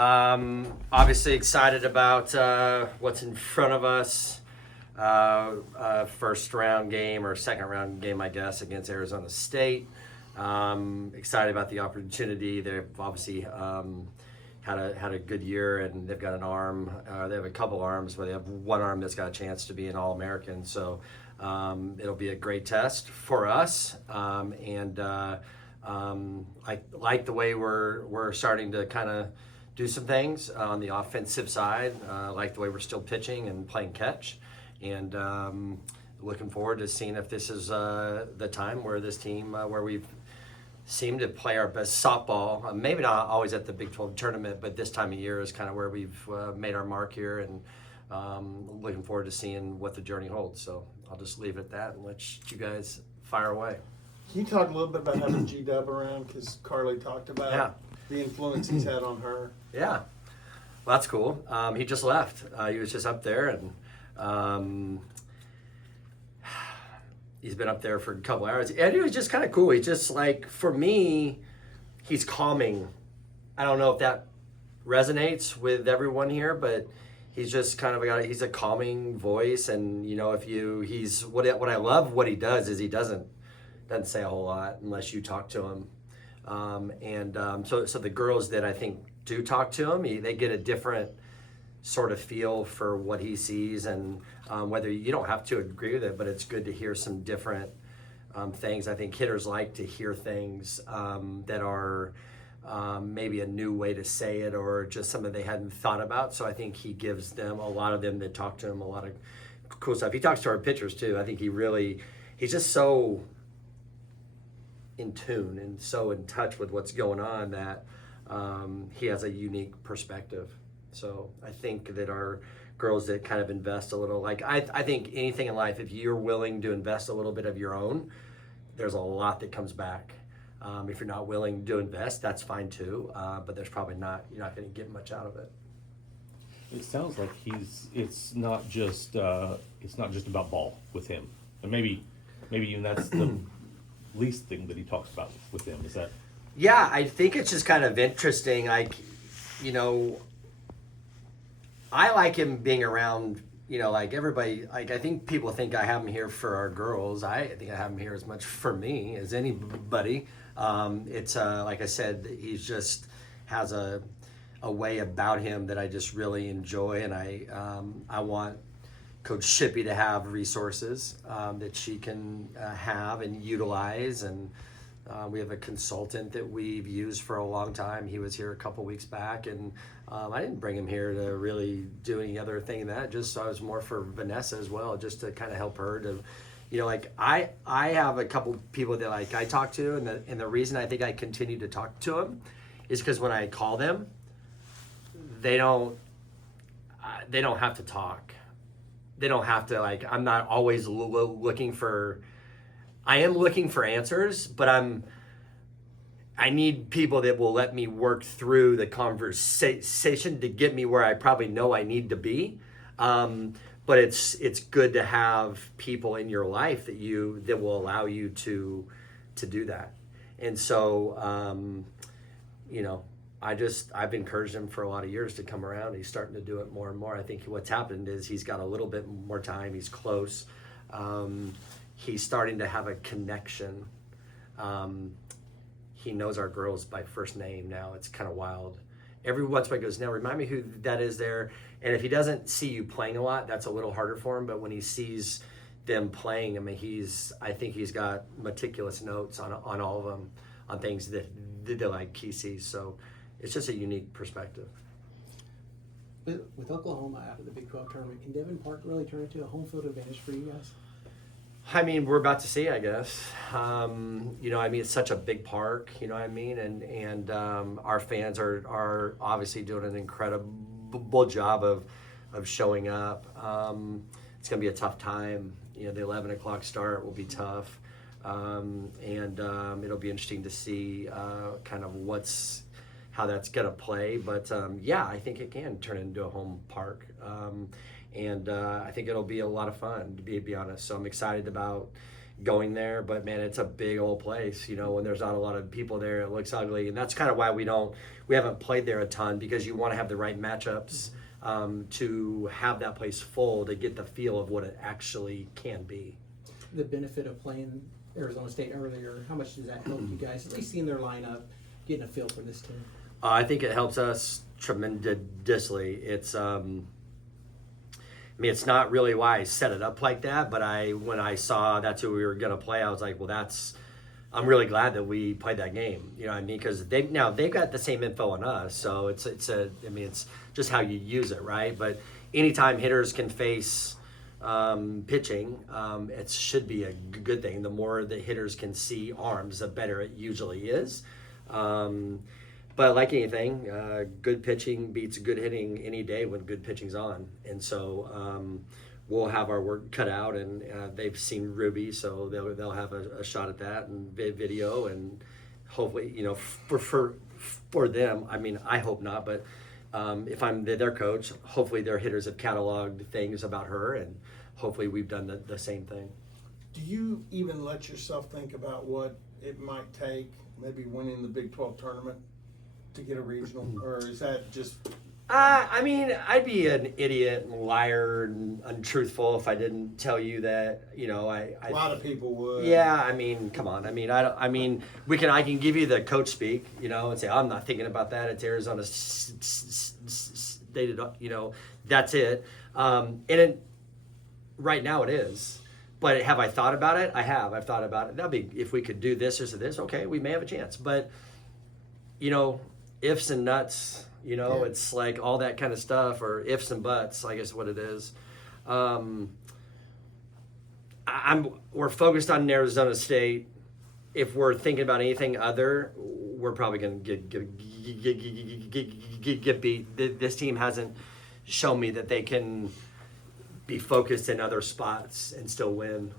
Obviously excited about what's in front of us. First round game or second round game, I guess, against Arizona State. Excited about the opportunity. They've obviously had a good year, and they've got an arm. They have a couple arms, but they have one arm that's got a chance to be an All-American. So it'll be a great test for us. I like the way we're starting to kind of do some things on the offensive side. Like the way we're still pitching and playing catch, and looking forward to seeing if this is the time where this team, where we've seemed to play our best softball. Maybe not always at the Big 12 tournament, but this time of year is kind of where we've made our mark here, and looking forward to seeing what the journey holds. So I'll just leave it at that and let you guys fire away. Can you talk a little bit about having G-Dub around? Because Carly talked about the influence he's had on her. Yeah, well, that's cool. He just left. He was just up there, and he's been up there for a couple hours. And it was just kind of cool. He's just like, for me, he's calming. I don't know if that resonates with everyone here, but he's just kind of he's a calming voice. And, you know, he's what I love what he does is he doesn't say a whole lot unless you talk to him. So the girls that I think do talk to him, they get a different sort of feel for what he sees, and whether you don't have to agree with it, but it's good to hear some different things. I think hitters like to hear things that are maybe a new way to say it, or just something they hadn't thought about. So I think he gives them, a lot of them that talk to him, a lot of cool stuff. He talks to our pitchers too. I think he's just so in tune and so in touch with what's going on that he has a unique perspective. So I think that our girls that kind of invest a little, like I think anything in life, if you're willing to invest a little bit of your own, there's a lot that comes back. If you're not willing to invest, that's fine too, but there's probably you're not going to get much out of it. It sounds like it's not just about ball with him, and maybe even that's the least thing that he talks about with him. Is that? Yeah, I think it's just kind of interesting. Like, you know, I like him being around, you know, like everybody. Like, I think people think I have him here for our girls. I think I have him here as much for me as anybody. It's like I said, he just has a way about him that I just really enjoy, and I want Coach Shippey to have resources that she can have and utilize. And we have a consultant that we've used for a long time. He was here a couple weeks back, and I didn't bring him here to really do any other thing than that. Just I was more for Vanessa as well, just to kind of help her to, you know, like I have a couple people that like I talk to, and the reason I think I continue to talk to them is because when I call them, they don't have to talk. They don't have to, like, I'm not always looking for, I am looking for answers, but I need people that will let me work through the conversation to get me where I probably know I need to be. But it's good to have people in your life that will allow you to do that. And so, you know, I've encouraged him for a lot of years to come around. He's starting to do it more and more. I think what's happened is he's got a little bit more time. He's close. He's starting to have a connection. He knows our girls by first name now. It's kind of wild. Every once in a while he goes, now remind me who that is there. And if he doesn't see you playing a lot, that's a little harder for him. But when he sees them playing, I mean, I think he's got meticulous notes on all of them, on things that like he sees. So it's just a unique perspective. With Oklahoma out of the Big 12 tournament, can Devon Park really turn into a home field advantage for you guys? I mean, we're about to see, I guess. You know, I mean, it's such a big park, you know what I mean? And our fans are obviously doing an incredible job of showing up. It's going to be a tough time. You know, the 11 o'clock start will be tough. And it'll be interesting to see kind of how that's going to play. But yeah, I think it can turn into a home park. And I think it'll be a lot of fun, to be honest. So I'm excited about going there. But man, it's a big old place. When there's not a lot of people there, it looks ugly, and that's kind of why we haven't played there a ton, because you want to have the right matchups to have that place full to get the feel of what it actually can be. The benefit of playing Arizona State earlier, how much does that help you guys, at least seeing their lineup, getting a feel for this team? I think it helps us tremendously. It's it's not really why I set it up like that, but when I saw that's who we were gonna play, I was like, well, I'm really glad that we played that game. You know what I mean? Because they've got the same info on us, so it's just how you use it, right? But anytime hitters can face pitching, it should be a good thing. The more the hitters can see arms, the better it usually is. But like anything, good pitching beats good hitting any day when good pitching's on. And so we'll have our work cut out, and they've seen Ruby, so they'll have a shot at that and video, and hopefully, for them. I mean, I hope not, but if I'm their coach, hopefully their hitters have cataloged things about her, and hopefully we've done the same thing. Do you even let yourself think about what it might take, maybe winning the Big 12 tournament to get a regional, or is that just? I mean, I'd be an idiot and liar and untruthful if I didn't tell you that. A lot of people would. Yeah, I mean, come on. I mean, I can give you the coach speak, and say I'm not thinking about that. It's Arizona State, that's it. Right now it is. But have I thought about it? I have. I've thought about it. That'd be, if we could do this or this, okay, we may have a chance. But ifs and nuts. It's like all that kind of stuff, or ifs and buts, I guess what it is. We're focused on Arizona State. If we're thinking about anything other, we're probably going to get beat. This team hasn't shown me that they can be focused in other spots and still win.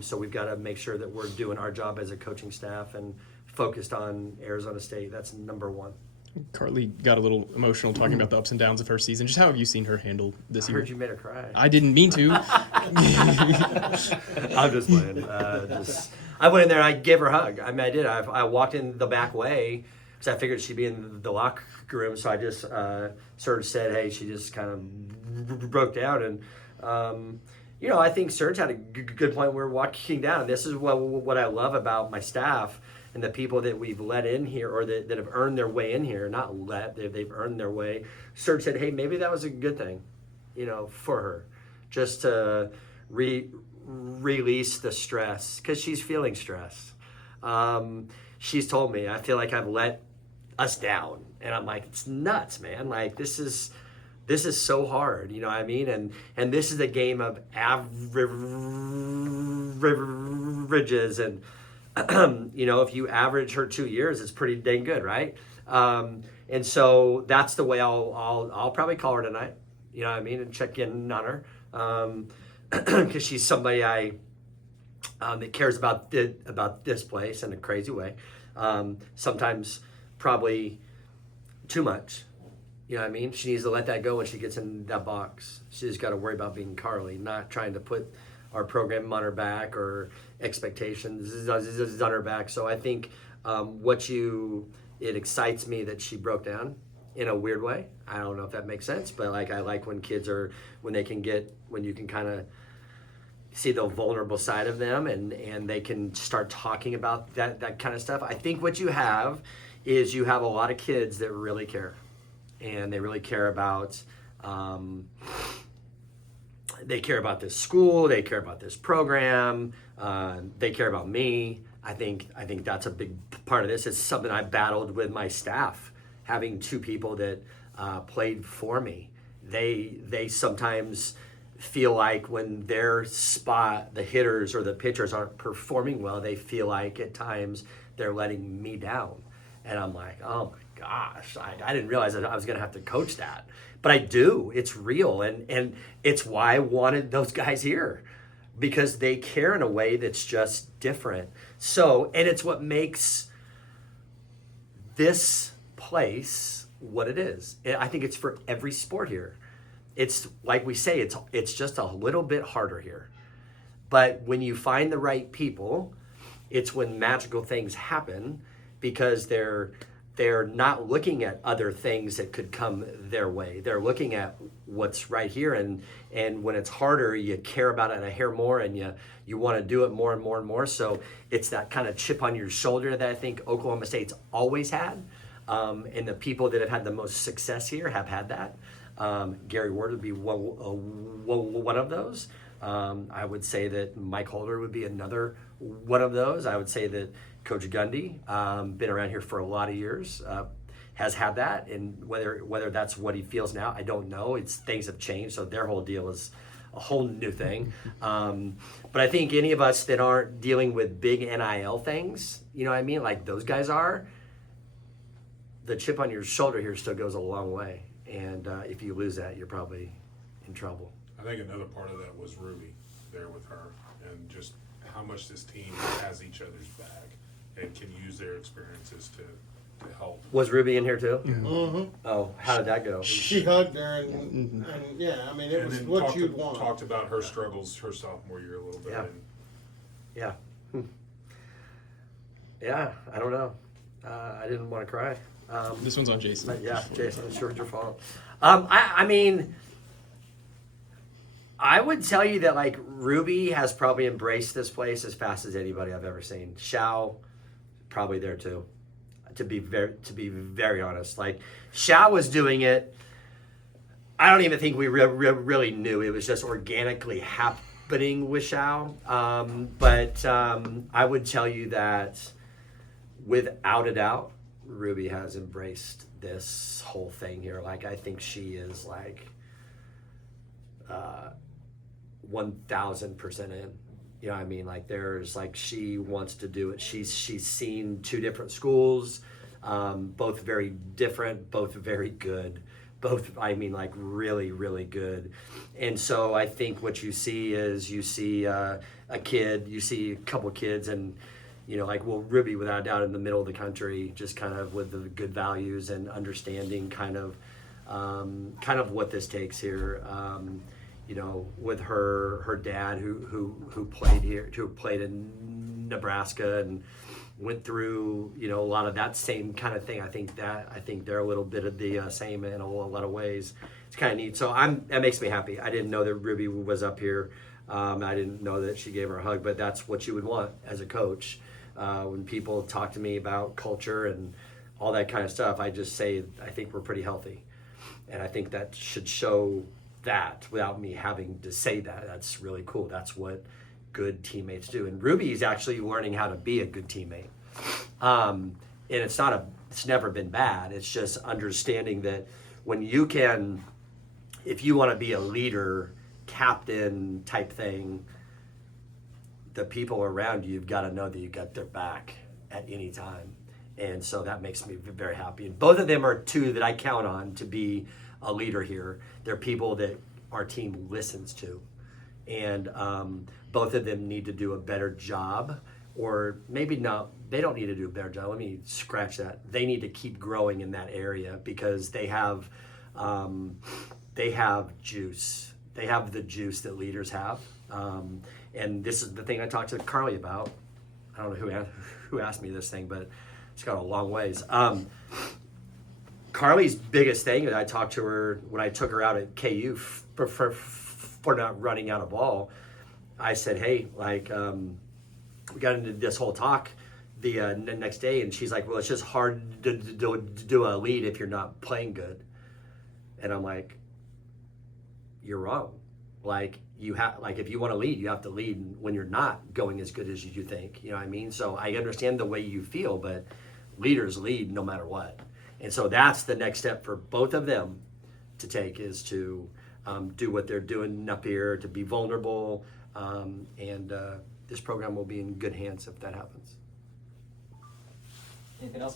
So we've got to make sure that we're doing our job as a coaching staff and focused on Arizona State. That's number one. Carly got a little emotional talking about the ups and downs of her season. Just how have you seen her handle this year? I heard you made her cry. I didn't mean to. I'm just playing. I went in there and I gave her a hug. I mean, I did. I walked in the back way because I figured she'd be in the locker room. So I just sort of said, hey, she just kind of broke down. And, I think Serge had a good point. We were walking down. This is what I love about my staff and the people that we've let in here, or that have earned their way in here, not let, they've earned their way. Serge said, hey, maybe that was a good thing, for her, just to release the stress, because she's feeling stress. She's told me, I feel like I've let us down. And I'm like, it's nuts, man. Like, this is so hard, you know what I mean? And this is a game of averages, and if you average her 2 years, it's pretty dang good, right? And so that's the way I'll probably call her tonight, you know what I mean, and check in on her, because she's somebody that cares about this place in a crazy way. Sometimes probably too much. You know what I mean? She needs to let that go when she gets in that box. She's got to worry about being Carly, not trying to put our program on her back or expectations on her back. So I think it excites me that she broke down in a weird way. I don't know if that makes sense, but I like when kids when you can kind of see the vulnerable side of them, and they can start talking about that kind of stuff. I think what you have is you have a lot of kids that really care, and they really care about this school, they care about this program, they care about me. I think that's a big part of this. It's something I battled with my staff, having two people that played for me. They sometimes feel like when their spot, the hitters or the pitchers aren't performing well, they feel like at times they're letting me down. And I'm like, oh my gosh, I didn't realize that I was going to have to coach that. But I do. It's real. And it's why I wanted those guys here, because they care in a way that's just different. So, and it's what makes this place what it is. I think it's for every sport here. It's like we say, it's just a little bit harder here. But when you find the right people, it's when magical things happen, because they're not looking at other things that could come their way. They're looking at what's right here, and when it's harder, you care about it a hair more, and you want to do it more and more and more. So it's that kind of chip on your shoulder that I think Oklahoma State's always had, and the people that have had the most success here have had that. Gary Ward would be one of those. I would say that Mike Holder would be another one of those. I would say that Coach Gundy, been around here for a lot of years, has had that, and whether that's what he feels now, I don't know. Things have changed, so their whole deal is a whole new thing. But I think any of us that aren't dealing with big NIL things, you know what I mean, like those guys are, the chip on your shoulder here still goes a long way. And if you lose that, you're probably in trouble. I think another part of that was Ruby there with her, and just how much this team has each other's back and can use their experiences to help. Was Ruby in here too? Mm-hmm. Oh, how did that go? She hugged her, and yeah, I mean, it And was then what you'd want. talked about her struggles her sophomore year a little bit. Yeah. And Yeah. Yeah, I don't know. I didn't want to cry. This one's on Jason. But yeah, Jason, it's your fault. I mean, I would tell you that like Ruby has probably embraced this place as fast as anybody I've ever seen. Shao, probably there too. To be very honest, like Shao was doing it. I don't even think we really knew. It was just organically happening with Shao. But I would tell you that without a doubt, Ruby has embraced this whole thing here. Like, I think she is like 1,000% in. You know what I mean? Like, there's like, she wants to do it. She's seen two different schools, both very different, both very good. Both, I mean, like really, really good. And so I think what you see is you see a couple kids, and you know, like, well, Ruby, without a doubt, in the middle of the country, just kind of with the good values and understanding kind of what this takes here. You know, with her dad who played here, who played in Nebraska and went through, you know, a lot of that same kind of thing. I think they're a little bit of the same in a lot of ways. It's kind of neat. So that makes me happy. I didn't know that Ruby was up here. I didn't know that she gave her a hug, but that's what you would want as a coach. When people talk to me about culture and all that kind of stuff, I just say I think we're pretty healthy, and I think that should show that without me having to say that. That's really cool. That's what good teammates do. And Ruby's actually learning how to be a good teammate. And it's never been bad. It's just understanding that when you can, if you want to be a leader, captain type thing, the people around you've got to know that you got their back at any time. And so that makes me very happy. And both of them are two that I count on to be a leader here. They're people that our team listens to. And both of them need to do a better job, or maybe not. They don't need to do a better job. Let me scratch that. They need to keep growing in that area, because they have juice. They have the juice that leaders have. And this is the thing I talked to Carly about. I don't know who asked me this thing, but it's gone a long ways. Carly's biggest thing, and I talked to her when I took her out at KU for not running out of ball. I said, hey, like, we got into this whole talk the next day, and she's like, well, it's just hard to do a lead if you're not playing good. And I'm like, you're wrong. Like, if you want to lead, you have to lead when you're not going as good as you think. You know what I mean? So I understand the way you feel, but leaders lead no matter what. And so that's the next step for both of them to take, is to do what they're doing up here, to be vulnerable, and this program will be in good hands if that happens. Anything else?